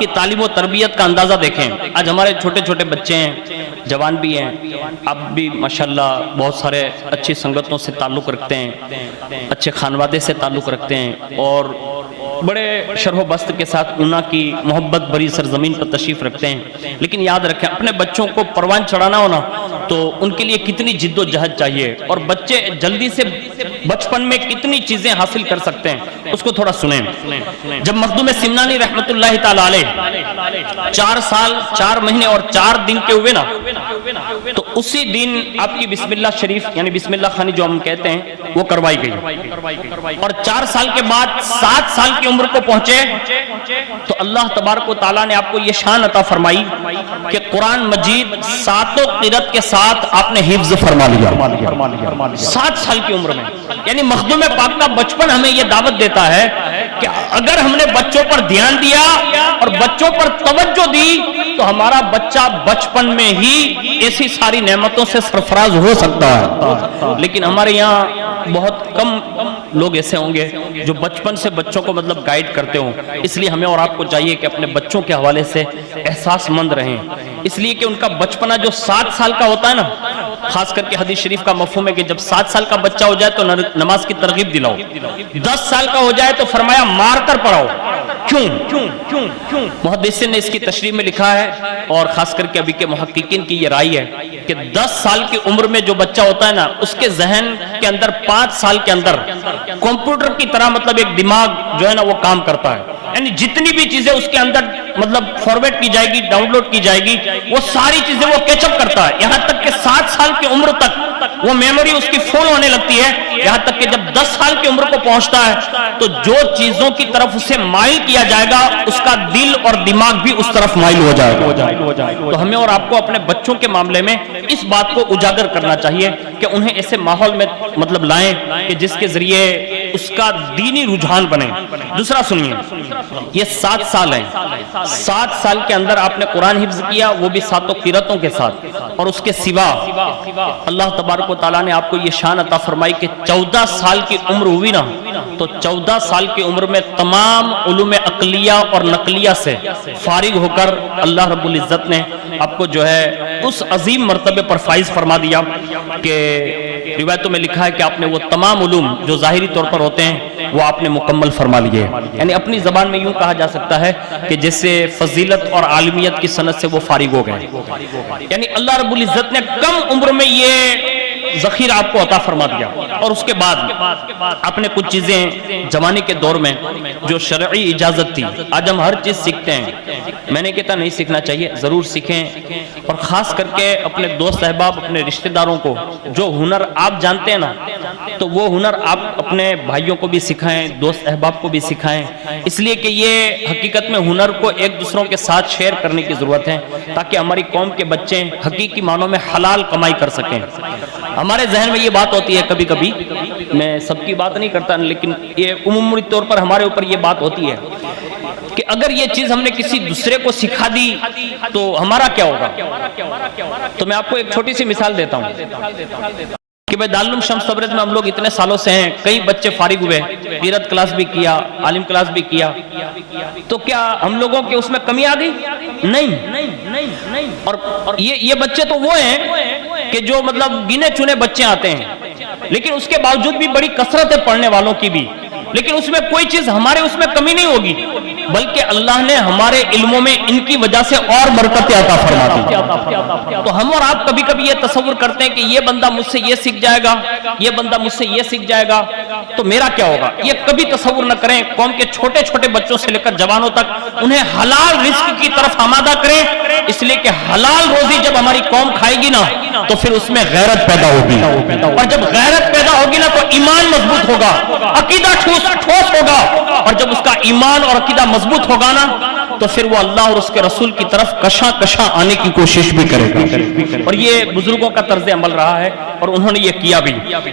کی تعلیم و تربیت کا اندازہ دیکھیں. آج ہمارے چھوٹے چھوٹے بچے ہیں, جوان بھی ہیں, اب بھی ماشاءاللہ بہت سارے اچھی سنگتوں سے تعلق رکھتے ہیں, اچھے خانوادے سے تعلق رکھتے ہیں, اور بڑے شرح و بسط کے ساتھ اونا کی محبت بری سرزمین پر تشریف رکھتے ہیں. لیکن یاد رکھیں, اپنے بچوں کو پروان چڑھانا ہونا تو ان کے لیے کتنی جد و جہد چاہیے, اور بچے جلدی سے بچپن میں کتنی چیزیں حاصل کر سکتے ہیں اس کو تھوڑا سنیں. جب مخدوم سمنانی رحمت اللہ تعالی علیہ 4 سال 4 مہینے اور 4 دن کے ہوئے نا, تو اسی دن آپ کی بسم اللہ شریف یعنی بسم اللہ خانی جو ہم کہتے ہیں وہ کروائی گئی, اور 4 سال کے بعد 7 سال کی عمر کو پہنچے تو اللہ تبارک و تعالیٰ نے آپ کو یہ شان عطا فرمائی کہ قرآن مجید 7 قرات کے ساتھ آپ نے حفظ فرما لیا 7 سال کی عمر میں. یعنی مخدوم پاک کا بچپن ہمیں یہ دعوت دیتا ہے کہ اگر ہم نے بچوں پر دھیان دیا اور بچوں پر توجہ دی تو ہمارا بچہ بچپن میں ہی ایسی ساری نعمتوں سے سرفراز ہو سکتا ہے. لیکن ہمارے یہاں بہت کم لوگ ایسے ہوں گے جو بچپن سے بچوں کو مطلب گائیڈ کرتے ہوں. اس لیے ہمیں اور آپ کو چاہیے کہ اپنے بچوں کے حوالے سے احساس مند رہیں, اس لیے کہ ان کا بچپنا جو 7 سال کا ہوتا ہے نا, خاص کر کے حدیث شریف کا مفہوم ہے کہ جب 7 سال کا بچہ ہو جائے تو نماز کی ترغیب دلاؤ, 10 سال کا ہو جائے تو فرمایا مار کر پڑھاؤ. کیوں؟ محدثین نے اس کی تشریح میں لکھا ہے, اور خاص کر کے ابھی کے محققین کی یہ رائے ہے کہ 10 سال کی عمر میں جو بچہ ہوتا ہے نا, اس کے ذہن کے اندر 5 سال کے اندر کمپیوٹر کی طرح مطلب ایک دماغ جو ہے نا وہ کام کرتا ہے. یعنی جتنی بھی چیزیں اس کے اندر مطلب فارورڈ کی جائے گی, ڈاؤن لوڈ کی جائے گی, وہ ساری چیزیں وہ کیچ اپ کرتا ہے. یہاں تک کہ 7 سال کی عمر تک وہ میموری اس کی فل ہونے لگتی ہے, یہاں تک کہ جب 10 سال کی عمر کو پہنچتا ہے تو جو چیزوں کی طرف اسے مائل کیا جائے گا اس کا دل اور دماغ بھی اس طرف مائل ہو جائے گا. تو ہمیں اور آپ کو اپنے بچوں کے معاملے میں اس بات کو اجاگر کرنا چاہیے کہ انہیں ایسے ماحول میں مطلب لائیں کہ جس کے ذریعے اس کا دینی رجحان بنے. دوسرا سنیے, یہ 7 سال ہیں, 7 سال کے اندر آپ نے قرآن حفظ کیا, وہ بھی 7 قراتوں کے ساتھ, اور اس کے سوا اللہ تبارک و تعالیٰ نے آپ کو یہ شان عطا فرمائی کہ 14 سال کی عمر ہوئی نا, تو 14 سال کی عمر میں تمام علوم عقلیہ اور نقلیہ سے فارغ ہو کر اللہ رب العزت نے آپ کو جو ہے اس عظیم مرتبے پر فائز فرما دیا کہ روایتوں میں لکھا ہے کہ آپ نے وہ تمام علوم جو ظاہری طور پر ہوتے ہیں وہ آپ نے مکمل فرما لیے. یعنی اپنی زبان میں یوں کہا جا سکتا ہے کہ جیسے فضیلت اور عالمیت کی سند سے وہ فارغ ہو گئے. یعنی اللہ رب العزت نے کم عمر میں یہ ذخیرہ آپ کو عطا فرما دیا. اور اس کے بعد آپ نے کچھ چیزیں جوانی کے دور میں جو شرعی اجازت تھی, آج ہم ہر چیز سیکھتے ہیں, میں نے کہتا نہیں سیکھنا چاہیے, ضرور سیکھیں, اور خاص کر کے اپنے دوست احباب اپنے رشتہ داروں کو جو ہنر آپ جانتے ہیں نا, تو وہ ہنر آپ اپنے بھائیوں کو بھی سکھائیں, دوست احباب کو بھی سکھائیں, اس لیے کہ یہ حقیقت میں ہنر کو ایک دوسروں کے ساتھ شیئر کرنے کی ضرورت ہے تاکہ ہماری قوم کے بچے حقیقی معنوں میں حلال کمائی کر سکیں. ہمارے ذہن میں یہ بات ہوتی ہے کبھی کبھی, میں سب کی بات نہیں کرتا لیکن یہ عمومی طور پر ہمارے اوپر یہ بات ہوتی ہے کہ اگر یہ چیز ہم نے کسی دوسرے کو سکھا دی تو ہمارا کیا ہوگا. تو میں آپ کو ایک چھوٹی سی مثال دیتا ہوں کہ بھئی دارالعلوم شمس تبریز میں ہم لوگ اتنے سالوں سے ہیں, کئی بچے فارغ ہوئے, قرات کلاس بھی کیا, عالم کلاس بھی کیا, تو کیا ہم لوگوں کے اس میں کمی آ گئی؟ نہیں. اور یہ بچے تو وہ ہیں کہ جو مطلب گنے چنے بچے آتے ہیں, لیکن اس کے باوجود بھی بڑی کثرت ہے پڑھنے والوں کی بھی, لیکن اس میں کوئی چیز ہمارے اس میں کمی نہیں ہوگی, بلکہ اللہ نے ہمارے علموں میں ان کی وجہ سے اور برکتیں عطا فرما دی. تو ہم اور آپ کبھی کبھی یہ تصور کرتے ہیں کہ یہ بندہ مجھ سے یہ سیکھ جائے گا, یہ بندہ مجھ سے یہ سیکھ جائے گا, تو میرا کیا ہوگا. یہ کبھی تصور نہ کریں. قوم کے چھوٹے چھوٹے بچوں سے لے کر جوانوں تک انہیں حلال رزق کی طرف آمادہ کریں, اس لیے کہ حلال روزی جب ہماری قوم کھائے گی نا تو پھر اس میں غیرت پیدا ہوگی, اور جب غیرت پیدا ہوگی نا تو ایمان مضبوط ہوگا, عقیدہ ٹھوس ہوگا, اور جب اس کا ایمان اور عقیدہ مضبوط ہوگا نا تو پھر وہ اللہ اور اس کے رسول کی طرف کشاں آنے کی کوشش بھی کرے گا. اور یہ بزرگوں کا طرز عمل رہا ہے اور انہوں نے یہ کیا بھی.